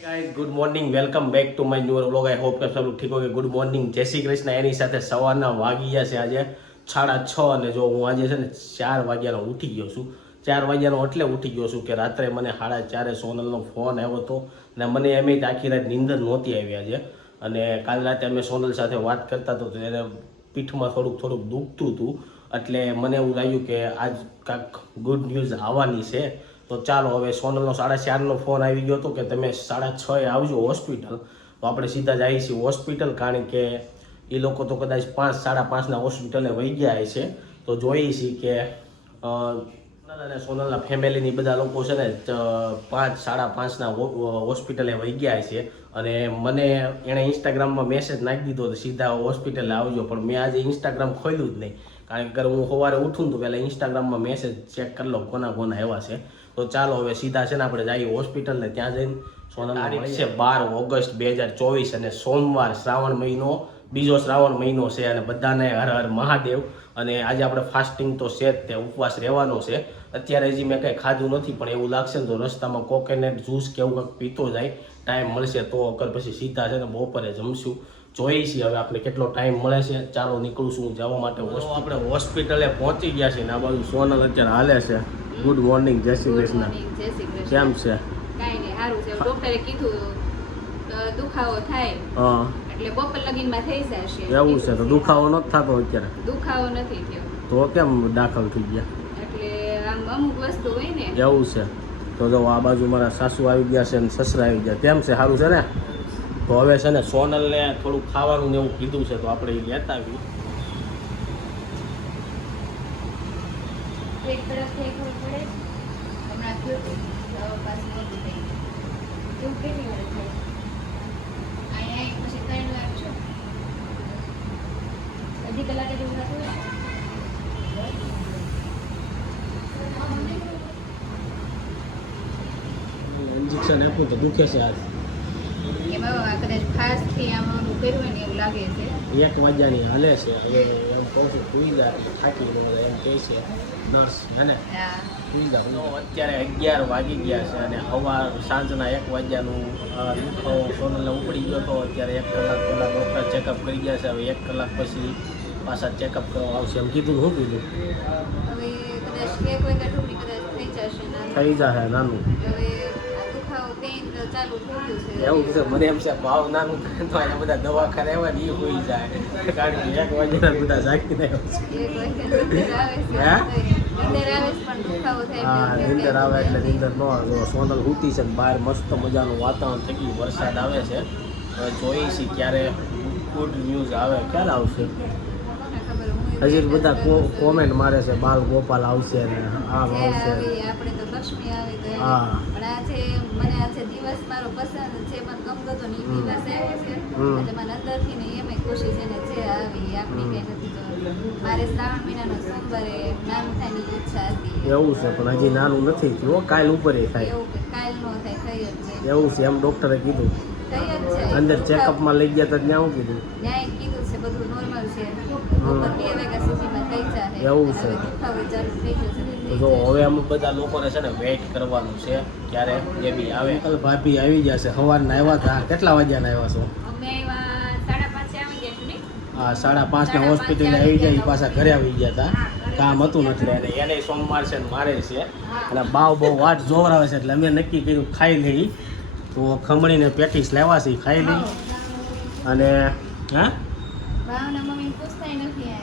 Good morning welcome back to my new blog I hope કે સબ ઠીક હોય ગુડ મોર્નિંગ જય શ્રી કૃષ્ણ એની સાથે સવારના વાગી ગયા છે આજે સાડા છ અને જો હું આજે છે ને ચાર વાગ્યાનો ઉઠી ગયો છું ચાર વાગ્યાનો એટલે ઉઠી ગયો છું કે રાત્રે મને સાડા ચારે સોનલનો ફોન આવ્યો હતો ને મને એમ જ આખી રાત નીંદર નહોતી આવી આજે. અને કાલ રાતે અમે સોનલ સાથે વાત કરતા તો એને પીઠમાં થોડુંક થોડુંક દુખતું હતું. એટલે મને એવું લાગ્યું કે આજ કાંક ગુડ ન્યૂઝ આવવાની છે. તો ચાલો, હવે સોનલનો સાડા ચારનો ફોન આવી ગયો હતો કે તમે સાડા છ એ આવજો હોસ્પિટલ. તો આપણે સીધા જ આવી છીએ હોસ્પિટલ, કારણ કે એ લોકો તો કદાચ પાંચ, સાડા પાંચના હોસ્પિટલે વહી ગયા છે તો જોઈએ છીએ કે સોનલ અને સોનલના ફેમિલીની બધા લોકો છે ને પાંચ, સાડા પાંચના હોસ્પિટલે વહી ગયા છે અને મને એણે ઇન્સ્ટાગ્રામમાં મેસેજ નાખી દીધો તો સીધા હોસ્પિટલે આવજો, પણ મેં આજે ઇન્સ્ટાગ્રામ ખોલ્યું જ નહીં. કારણ કે હું સવારે ઉઠું તો પહેલાં ઇન્સ્ટાગ્રામમાં મેસેજ ચેક કરી લઉં કોના કોના આવ્યા છે. તો ચાલો હવે સીધા છે ને આપણે જઈએ હોસ્પિટલને ત્યાં જઈને સોનલ તારીખ છે. બાર ઓગસ્ટ બે હજાર ચોવીસ અને સોમવાર શ્રાવણ મહિનો બીજો શ્રાવણ મહિનો છે અને બધાને હર હર મહાદેવ. અને આજે આપણે ફાસ્ટિંગ તો છે જ તે ઉપવાસ રહેવાનો છે. અત્યારે હજી મેં કંઈ ખાધું નથી પણ એવું લાગશે ને તો રસ્તામાં કોકોનટ જ્યુસ કે એવું કંઈક પીતો જાય ટાઈમ મળશે તો અગર પછી સીધા છે ને બપોરે જમશું. જોઈએ છીએ હવે આપણે કેટલો ટાઈમ મળે છે. ચાલો નીકળું છું જવા માટે આપણે હોસ્પિટલે પહોંચી ગયા છીએ ને આ બાજુ સોનલ અત્યારે હાલે છે. ગુડ મોર્નિંગ જય શ્રી કૃષ્ણ કેમ છે? કાંઈ નહીં સારું છે. ડોક્ટરે કીધું દુખાવો થાય. હા. એટલે બપોર લગીનમાં થઈ જશે એવું છે તો દુખાવો નથી થતો અત્યારે? દુખાવો નથી થયો. તો કેમ દાખલ થઈ ગયા? એટલે આમ અમુક વસ્તુ હોય ને. એવું છે. તો જો આ બાજુ મારા સાસુ આવી ગયા છે અને સસરા આવી ગયા. કેમ છે? સારું છે ને? તો હવે છે ને સોનલને થોડું ખાવાનું ને એવું કીધું છે તો આપણે લેતા આવીએ. પેટ તરફ થઈ ખબર પડે. હમણાં થયું હતું. પાસે નહોતું થઈ. એવું કેટલી વાર થાય? અહીંયા એક પછી ત્રણ વાર છો. અડધી કલાકે જેવું થતું ઇન્જેક્શન આપ્યું તો દુખે છે આજ એમાં આ કદાચ ખાસથી આમ ઓલું ને એવું લાગે છે. એક વાગ્યાની હાલે છે હવે એમ કહું છું સુઈ જા થાકી ગયો એમ કહે છે નર્સ હે અત્યારે અગિયાર વાગી ગયા છે અને સવાર સાંજના એક વાગ્યાનું દુખાવો સોનલને ઉપડી ગયો તો અત્યારે એક કલાક પહેલાં ડૉક્ટર ચેકઅપ કરી ગયા છે હવે એક કલાક પછી પાછા ચેકઅપ કરવા આવશે. એમ કીધું શું કીધું? થઈ જશે નાનું. એવું છે મને એમ છે ભાવ નાનું તો અહીંયા બધા દવાખાને એવા ને એ હોઈ જાય. કારણ કે એક વાગ્યાના બધા જાગીને આવ્યા છે. હે? નીંદર આવે એટલે નીંદર ન આવે. સોનલ ઉતી છે બહાર મસ્ત મજાનું વાતાવરણ થઈ ગયું વરસાદ આવે છે. હવે જોઈ છે ક્યારે ગુડ ન્યૂઝ આવે ક્યારે આવશે? હજી બધા કોમેન્ટ મારે છે બાલ ગોપાલ આવશે ને આમ આવશે. લક્ષ્મી આવી તો પણ આજે મને આજે દિવસ મારો પસંદ છે મને ગમતો તો ને દિવસ આવ્યો છે. એટલે મને અંદરથી ને એમ ખુશી છે ને જે આવી આપણી કઈ નથી તો મારે શ્રાવણ મહિનાનો સોમવારે નાનું થાય ઈચ્છા હતી. એવું છે પણ હજી નાનું નથી થયું કાલ ઉપર એ થાય. એવું કાલ નો થાય થઈ જ છે. એવું છે એમ ડોક્ટરે કીધું. જ અંદર ચેકઅપમાં લઈ ગયા તો ત્યાં શું કીધું? ત્યાં કીધું છે બધું નોર્મલ છે. બપોર બે વાગ્યા સુધીમાં થઈ જાય એવું છે. તો જો હવે અમે બધા લોકોને છે ને વેઇટ કરવાનું છે ક્યારે એ બી આવે. કાલ ભાભી આવી જશે સવારના આવ્યા હતા. કેટલા વાગ્યાના આવ્યા છો? અમે સાડા પાંચે આવી ગયા છું ને. હા સાડા પાંચના હોસ્પિટલે આવી આવી જાય એ પાછા ઘરે આવી ગયા હતા. કામ હતું આવી નથી. અને એને સોમવાર છે ને મારે છે. અને બાવ બહુ વાટ જોવરાવે છે એટલે અમે નક્કી કર્યું ખાઈ લઈ. તો ખમણીને પેટીસ લેવા છે ખાઈ લઈ. અને હા.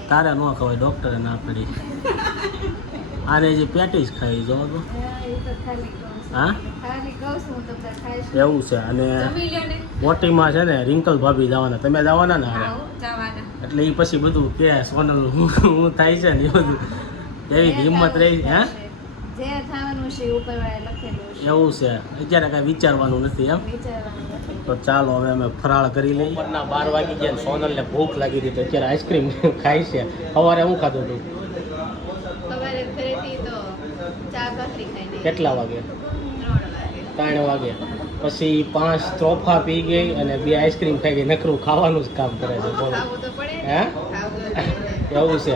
તારે ન ખવાય ડૉક્ટરે ના પડી. આને જે પેટીસ ખાઈ જો હા. એવું છે, અને. મોટીમાં છે ને રિંકલ ભાભી જવાના. તમે જવાના ને એટલે એ પછી બધું કે, સોનલ, હું થાય છે ને એ બધું. એવી હિંમત રહી, હે? એવું છે. અત્યારે કાંઈ વિચારવાનું નથી, એમ? તો ચાલો, હવે અમે ફરાળ કરી લઈએ. બાર વાગી ગયા સોનલને ભૂખ લાગી હતી અત્યારે આઈસ્ક્રીમ ખાય છે. સવારે હું ખાધું હતું સવારે ઘરેથી તો ચા ભાખરી ખાઈને કેટલા વાગે? ત્રણ વાગે. પછી પાંચ ચોફા પી ગઈ અને બે આઈસ્ક્રીમ ખાઈ ગઈ. નકરું ખાવાનું જ કામ કરે છે. બોલો. હે? એવું છે.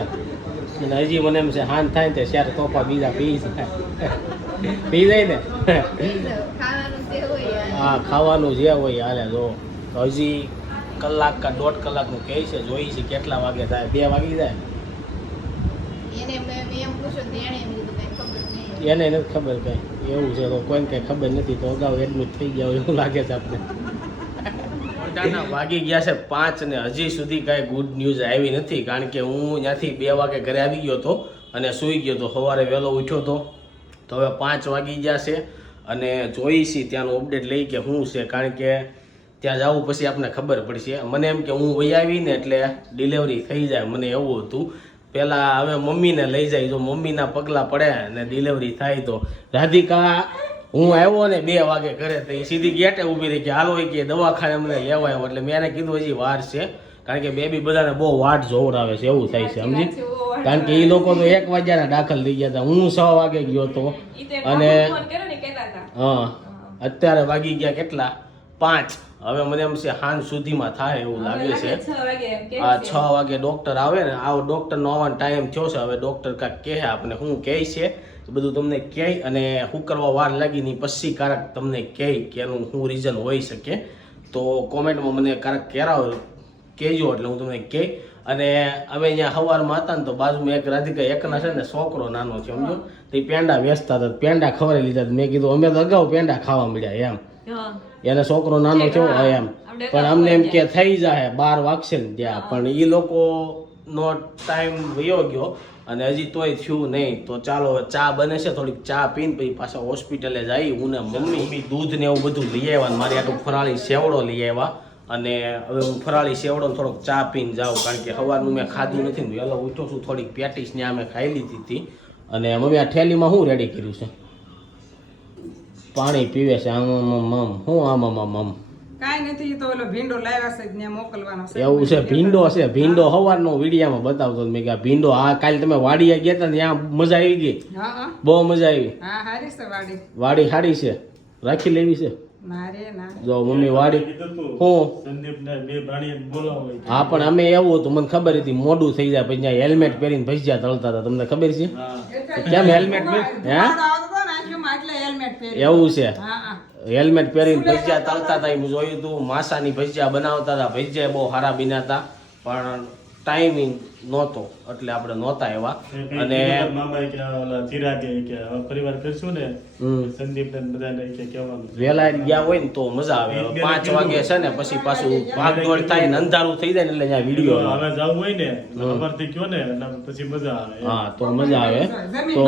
અને હજી મને એમ છે હાન થાય ને ત્યારે તોફા બીજા પી જાય પી જાય ને. આ ખાવાનું જે હોય હાલે. જો હજી કલાક કા દોઢ કલાકનું કહે છે જોઈ છે કેટલા વાગે થાય. બે વાગી જાય. એને નથી ખબર કઈ. એવું છે તો કોઈને કઈ ખબર નથી તો અગાઉ એડમિટ થઈ ગયા હોય એવું લાગે છે આપણે વાગી ગયા છે પાંચ ને હજી સુધી કાંઈ ગુડ ન્યૂઝ આવી નથી કારણ કે હું ત્યાંથી બે વાગે ઘરે આવી ગયો હતો અને સૂઈ ગયો હતો. સવારે વહેલો ઉઠ્યો હતો. તો હવે પાંચ વાગી ગયા છે અને જોઈ છીએ ત્યાંનું અપડેટ લઈ કે શું છે કારણ કે ત્યાં જવું પછી આપને ખબર પડશે. મને એમ કે હું વહી આવીને એટલે ડિલિવરી થઈ જાય. મને એવું હતું પહેલાં હવે મમ્મીને લઈ જાય જો મમ્મીના પગલાં પડે અને ડિલિવરી થાય તો. રાધિકા હું આવ્યો ને બે વાગે ઘરે તો એ સીધી ગેટે ઊભી રહી કે હાલો એ કે દવાખાને અમને લેવા આવ્યો. એટલે મેં એને કીધું હજી વાર છે કારણ કે બેબી બધાને બહુ વાટ જોવડાવે છે એવું થાય છે સમજી? કારણ કે એ લોકો તો એક વાગ્યાના દાખલ થઈ ગયા હતા. હું છ વાગે ગયો હતો અને હા અત્યારે વાગી ગયા કેટલા? પાંચ. હવે મને એમ છે હાન સુધીમાં થાય એવું લાગે છે. આ છ. વાગે ડૉક્ટર આવે ને આવો ડૉક્ટરનો આવવાનો ટાઈમ થયો છે હવે ડૉક્ટર કાંઈક કહે આપણે શું કહે છે એ બધું તમને કહે અને શું કરવા વાર લાગી નહીં પછી કારક તમને કહે કે એનું શું રીઝન હોઈ શકે. તો કોમેન્ટમાં મને કારક કહેરાવો કહેજો એટલે હું તમને કહે. અને અમે અહીંયા સવારમાં હતા ને તો બાજુમાં એક રાધિકા એકના છે ને છોકરો નાનો છે સમજો? તો એ પેંડા વેચતા હતા પેંડા ખવડાવી લીધા મેં કીધું અમે તો અગાઉ પેંડા ખાવા મળ્યા એમ. એને છોકરો નાનો થયો હોય એમ. પણ અમને એમ કે થઈ જાય બાર વાગશે ને ત્યાં. પણ એ લોકો નો ટાઈમ વયો ગયો અને હજી તોય થયું નહીં. તો ચાલો ચા બને છે થોડીક ચા પીને પછી પાછા હોસ્પિટલે જઈ હું ને મમ્મી દૂધ ને એવું બધું લઈ આવ્યા ને મારી આટલું ફરાળી સેવડો લઈ આવ્યા. અને હવે હું ફરાળી સેવડો થોડોક ચા પીને જાઉં કારણ કે સવારનું મેં ખાધું નથી ને. વહેલો ઉઠો છું થોડીક પેટીસ ને મેં ખાઈ લીધી હતી. અને મમ્મી આ થેલીમાં શું રેડી કર્યું છે? પાણી પીવે છે. આમ આમ આમ હું આમ આમ આમ આમ. નથી તો ઓલો ભીંડો લાવ્યા છે ત્યાં મોકલવાનો છે. એવું છે? ભીંડો છે? ભીંડો સવારનો વિડીયામાં બતાવતો મેં કે ભીંડો આ કાલ તમે વાડીએ ગયા હતા ત્યાં મજા આવી ગઈ? બહુ મજા આવી. હા હારી છે વાડી. વાડી સારી છે? રાખી લેવી છે? ના રે ના. જો મમ્મી વાડી હું? હા પણ અમે એવું હતું મને ખબર હતી મોડું થઈ જાય પછી હેલ્મેટ પહેરીને ભજીયા તળતા હતા. તમને ખબર છે? કેમ હેલ્મેટ હે? એટલે હેલ્મેટ પહેરી. એવું છે. હા હા. હેલ્મેટ પહેરીને ભજીયા તળતા હતા એમ જોયું હતું માસાની ભજીયા બનાવતા હતા ભજીયા બહુ સારા બીના હતા પણ ટાઈમિંગ નહોતો એટલે આપણે નહોતા એવા. અને મામા કે ઓલા ચિરાગે કે હવે પરિવાર કરશું ને? સંદીપ ને બધાને કે કહેવાનું વહેલા ગયા હોય ને તો મજા આવે. પાંચ વાગે છે ને પછી પાછું ભાગદોડ થાય ને અંધારું થઈ જાય ને એટલે ત્યાં વીડિયો હવે જવું હોય ને અમારથી કયો ને એટલે પછી મજા આવે. હા તો મજા આવે. તો.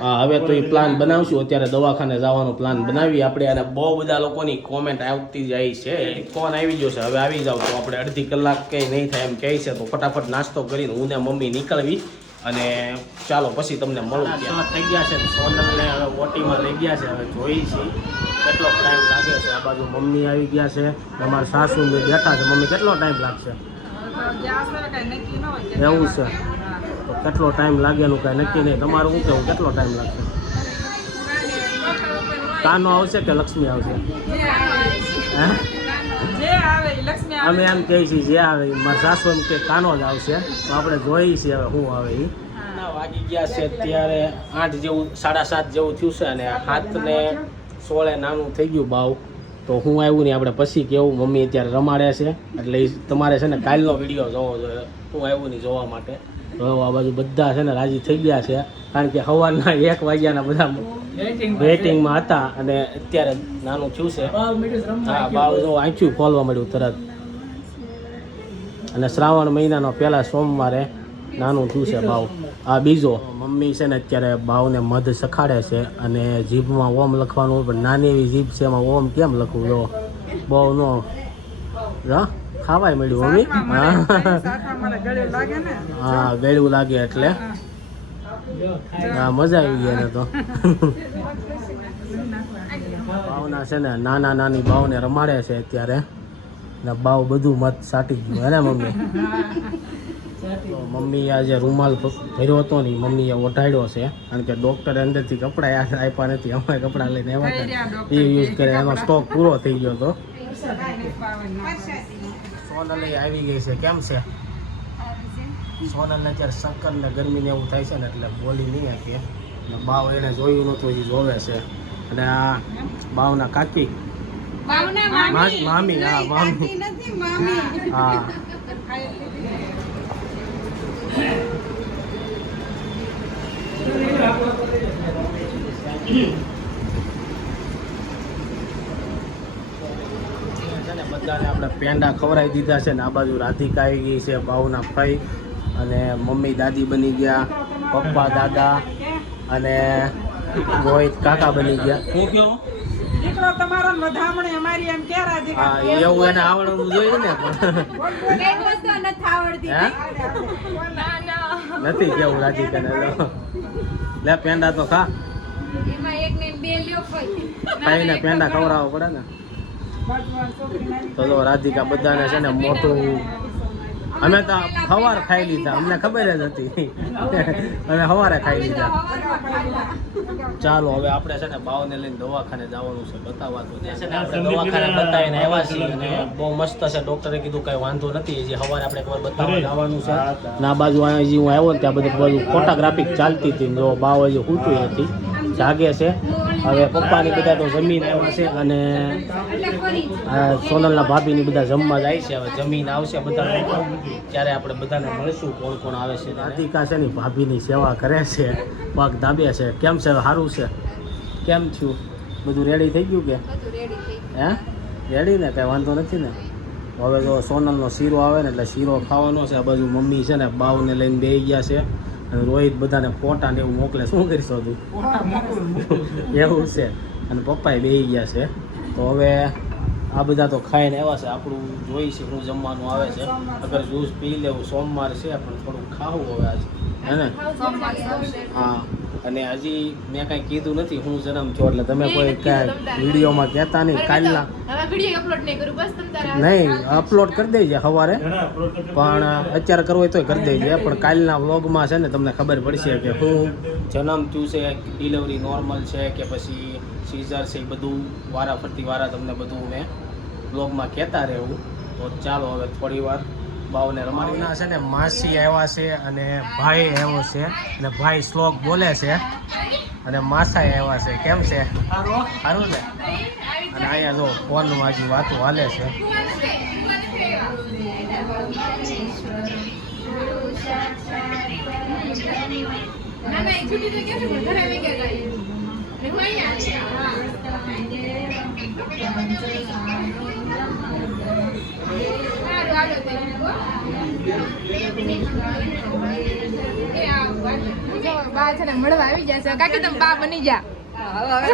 હા હવે તો એ પ્લાન બનાવશું. અત્યારે દવાખાને જવાનો પ્લાન બનાવી આપણે અને બહુ બધા લોકોની કોમેન્ટ આવતી જાય છે. કોણ આવી જશે છે. હવે આવી જાવ તો આપણે અડધી કલાક કંઈ નહીં થાય એમ કહે છે. તો ફટાફટ નાસ્તો કરીને હું ને મમ્મી નીકળવી અને ચાલો પછી તમને મળું થઈ ગયા છે. સોનલને હવે ઓટીમાં લઈ ગયા છે. હવે જોઈ છીએ કેટલો ટાઈમ લાગે છે. આ બાજુ મમ્મી આવી ગયા છે. તમારા સાસુ બેઠા છે. મમ્મી કેટલો ટાઈમ લાગશે? એવું છે. તો કેટલો ટાઈમ લાગે એનું કાંઈ નક્કી નહીં. તમારું શું કહેવું? કેટલો ટાઈમ લાગશે? કાનો આવશે કે લક્ષ્મી આવશે? હે? જે આવે ઈ લક્ષ્મી આવે. અમે એમ કહીએ છીએ જે આવે મારા સાસુ એમ કે કાનો જ આવશે. તો આપણે જોઈએ છીએ હવે શું આવે એ વાગી ગયા છે ત્યારે આઠ જેવું સાડા સાત જેવું થયું છે અને હાથને સોળે નાનું થઈ ગયું બાવ. તો હું આવ્યું નહીં આપણે પછી કેવું મમ્મી અત્યારે રમાડે છે. એટલે તમારે છે ને કાલનો વીડિયો જોવો જોઈએ. હું આવ્યું નહીં જોવા માટે. તો આ બાજુ બધા છે ને રાજી થઈ ગયા છે. કારણ કે સવારના એક વાગ્યાના બધા વેટિંગમાં હતા અને અત્યારે નાનું થયું છે. હા બાવ જો આંખ્યું ખોલવા મળ્યું તરત. અને શ્રાવણ મહિનાનો પહેલા સોમવારે નાનું થયું છે ભાવ આ બીજો મમ્મી છે ને અત્યારે બાવને મધ સખાડે છે અને જીભમાં ઓમ લખવાનું પણ નાની એવી જીભ છે એમાં ઓમ કેમ લખવું જો? બહુ નો હા? ખાવાય મળ્યું મમ્મી હા. ગળ્યું લાગે એટલે. હા મજા આવી ગઈ એને તો. બાવના છે ને નાના નાની બાવને રમાડે છે અત્યારે. ને બાવ બધું મત સાટી ગયું હે ને મમ્મી? મમ્મી આજે રૂમાલ ભર્યો હતો ને મમ્મીએ ઓઢાડ્યો છે. કારણ કે ડૉક્ટરે અંદરથી કપડાં યાદ આપ્યા નથી અમે કપડાં લઈને આવ્યા હતા. એ યુઝ કરે એનો સ્ટોક પૂરો થઈ ગયો હતો. સોનલ આવી ગઈ છે. કેમ છે? સોનલને અત્યારે શક્કર ને ગરમી ને એવું થાય છે ને એટલે બોલી નહીં આપીએ. અને બાવ એને જોયું નહોતું એ જોવે છે. અને આ બાવના કાકી? મામી. હા મામી. નથી મામી. હા. છે ને બધાને આપણે પેંડા ખવડાવી દીધા છે ને આ બાજુ રાધિકા આવી ગઈ છે ભાવના ભાઈ અને મમ્મી દાદી બની ગયા પપ્પા દાદા અને રોહિત કાકા બની ગયા. હું કહો? દીકરો તમારો ને અમારી એમ કે રાજી હા એવું એને આવડવું જોઈએ ને પણ. કઈ વસ્તુ નથી આવડતી. ના ના નથી કેવું રાધિકાને લો. લે પેંડા તો ખા. એમાં એક ને બે લ્યો કોઈ ખાઈને પેંડા ખવડાવવા પડે ને. તો જો રાધિકા બધાને છે ને મોટું અમે તો સવાર ખાઈ લીધા અમને ખબર જ હતી. અમે સવારે ખાઈ લીધા. ચાલો હવે આપણે છે ને બાવને લઈને દવાખાને જવાનું છે બતાવવા તો છે. ને આપણે દવાખાને બતાવીને આવ્યા છીએ અને બહુ મસ્ત છે. ડૉક્ટરે કીધું કઈ વાંધો નથી હજી સવારે આપણે એકવાર બતાવવા જવાનું છે. ના બાજુ અહીંયા હજી હું આવ્યો ને ત્યાં બધી બાજુ ફોટોગ્રાફી ચાલતી હતી જો બાવ હજી ખૂટતી નથી. જાગે છે. હવે પપ્પાની બધા તો જમીન આવ્યા છે અને સોનલના ભાભીની બધા જમવા જાય છે. હવે જમીન આવશે બધા ત્યારે આપણે બધાને મળશું કોણ કોણ આવે છે રાધિકા છે ને ભાભીની સેવા કરે છે. પગ ધાબે છે. કેમ છે? સારું છે. કેમ છું બધું રેડી થઈ ગયું કે? બધું રેડી હે? રેડી ને? કાંઈ વાંધો નથી ને? હવે જો સોનલનો શીરો આવે ને એટલે શીરો ખાવાનો છે. આ બાજુ મમ્મી છે ને બાવને લઈને બે ગયા છે. રોહિત બધાને ફોટા ને એવું મોકલે શું કરીશું તું એવું છે. અને પપ્પાએ બેહી ગયા છે. તો હવે આ બધા તો ખાઈને આવ્યા છે. આપણું જોઈ છે શું જમવાનું આવે છે. અગર જ્યુસ પી લેવું, સોમવાર છે, પણ થોડું ખાવું હવે આજે. હે ને? હા. અને હજી મેં કાંઈ કીધું નથી હું જન્મ છો એટલે તમે કોઈ કાંઈ વિડીયોમાં કહેતા નહીં કાલના. હવે વીડિયો અપલોડ નહીં કરું બસ તમ તારા નહીં અપલોડ કરી દેજે સવારે. પણ અત્યારે કરવું હોય તોય કરી દેજે પણ કાલના વ્લોગમાં છે ને તમને ખબર પડશે કે હું જન્મ થયું છે ડિલિવરી નોર્મલ છે કે પછી સીઝર છે એ બધું વારા ફરતી વારા તમને બધું મેં વ્લોગમાં કહેતા રહેવું. તો ચાલો હવે થોડી વાર બાવને રમાડીના છે ને માસી આવ્યા છે અને ભાઈ આવ્યો છે અને ભાઈ શ્લોક બોલે છે અને માસાએ આવ્યા છે. કેમ છે? સારું ને? અને અહીંયા જો ફોનમાં હજી વાતો હાલે છે. ના બા છે ને મળવા આવી ગયા છે. કાકી તમે બા બની જા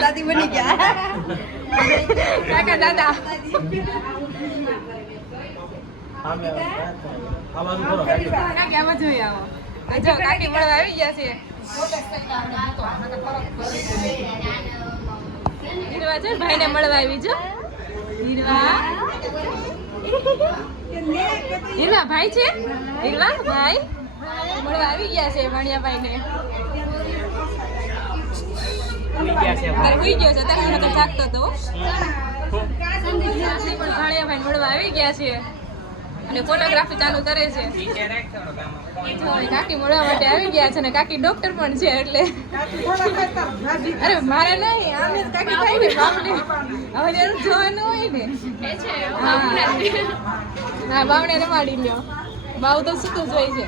દાદી બની ગયા. કાકા દાદા. કાકી આમાં જોઈ આવો. જો કાકી મળવા આવી ગયા છે. હીરવા છે ભાઈને મળવા આવી જો. હીરવા. હીરવા ભાઈ છે? હીરવા ભાઈ? મળવા આવી ગયા છે તારે ગયો છે જાગતો તો પણ ભાણિયા મળવા આવી ગયા છે અને ફોટોગ્રાફી ચાલુ કરે છે. કાકી મળવા માટે આવી ગયા છે ને કાકી ડોક્ટર પણ છે એટલે. અરે મારે નહીં આને કાકી થાય ને બાપને. હવે એનું જોવાનું હોય ને. હા. હા બાવને રમાડી લ્યો. બાવ તો સૂતું જ હોય છે.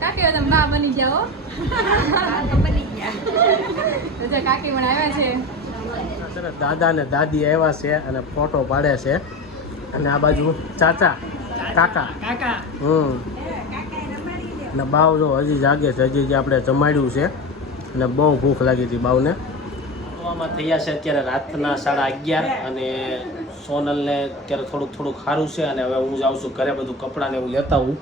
કાકી તમે બા બની ગયા હો. બની ગયા જો કાકી પણ આવ્યા છે. સરસ દાદા ને દાદી આવ્યા છે અને ફોટો પાડે છે. અને આ બાજુ ચાચા કાકા. કાકા. હમ. અને બાવ જો હજી જાગે છે હજી જે આપણે જમાડ્યું છે. અને બહુ ભૂખ લાગી હતી બાવને. આમાં થયા છે અત્યારે રાતના સાડા અગિયાર અને સોનલને અત્યારે થોડુંક થોડુંક સારું છે અને હવે હું જાઉં છું ઘરે બધું કપડાં ને એવું લેતા હું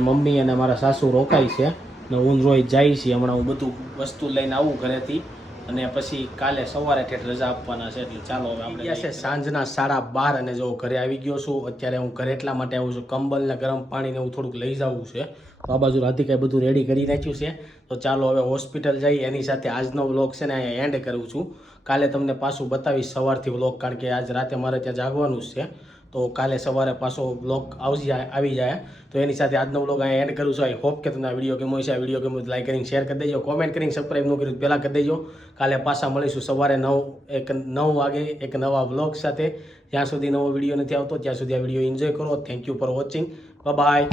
મમ્મી અને મારા સાસુ રોકાય છે ને હું રોજ જાય છે. હમણાં હું બધું વસ્તુ લઈને આવું ઘરેથી. અને પછી કાલે સવારે ઠેઠ રજા આપવાના છે એટલે ચાલો હવે આપણે છે સાંજના સાડા બાર અને જો ઘરે આવી ગયો છું અત્યારે હું ઘરે એટલા માટે આવું છું કંબલ ને ગરમ પાણીને હું થોડુંક લઈ જવું છે. તો આ બાજુ રાધિકાએ બધું રેડી કરી નાખ્યું છે. તો ચાલો હવે હોસ્પિટલ જઈ એની સાથે આજનો વ્લોગ છે ને અહીંયા એન્ડ કરું છું. કાલે તમને પાછું બતાવીશ સવારથી વ્લોગ કારણ કે આજ રાતે મારે ત્યાં જાગવાનું જ છે. તો કાલે સવારે પાછો બ્લોગ આવી જાય આવી જાય. તો એની સાથે આજનો બ્લોગ અહીંયા એન્ડ કરું છું. આઈ હોપ કે તમને આ વીડિયો ગમ્યો છે આ વીડિયો ગમ્યો લાઈક કરીને શેર કરી દેજો. કોમેન્ટ કરીને સબસ્ક્રાઈબ ન કર્યું પહેલાં કરી દેજો. કાલે પાછા મળીશું સવારે નવ, એક નવ વાગે એક નવા બ્લોગ સાથે. જ્યાં સુધી નવો વીડિયો નથી આવતો, ત્યાં સુધી આ વીડિયો એન્જોય કરો. Thank you for watching bye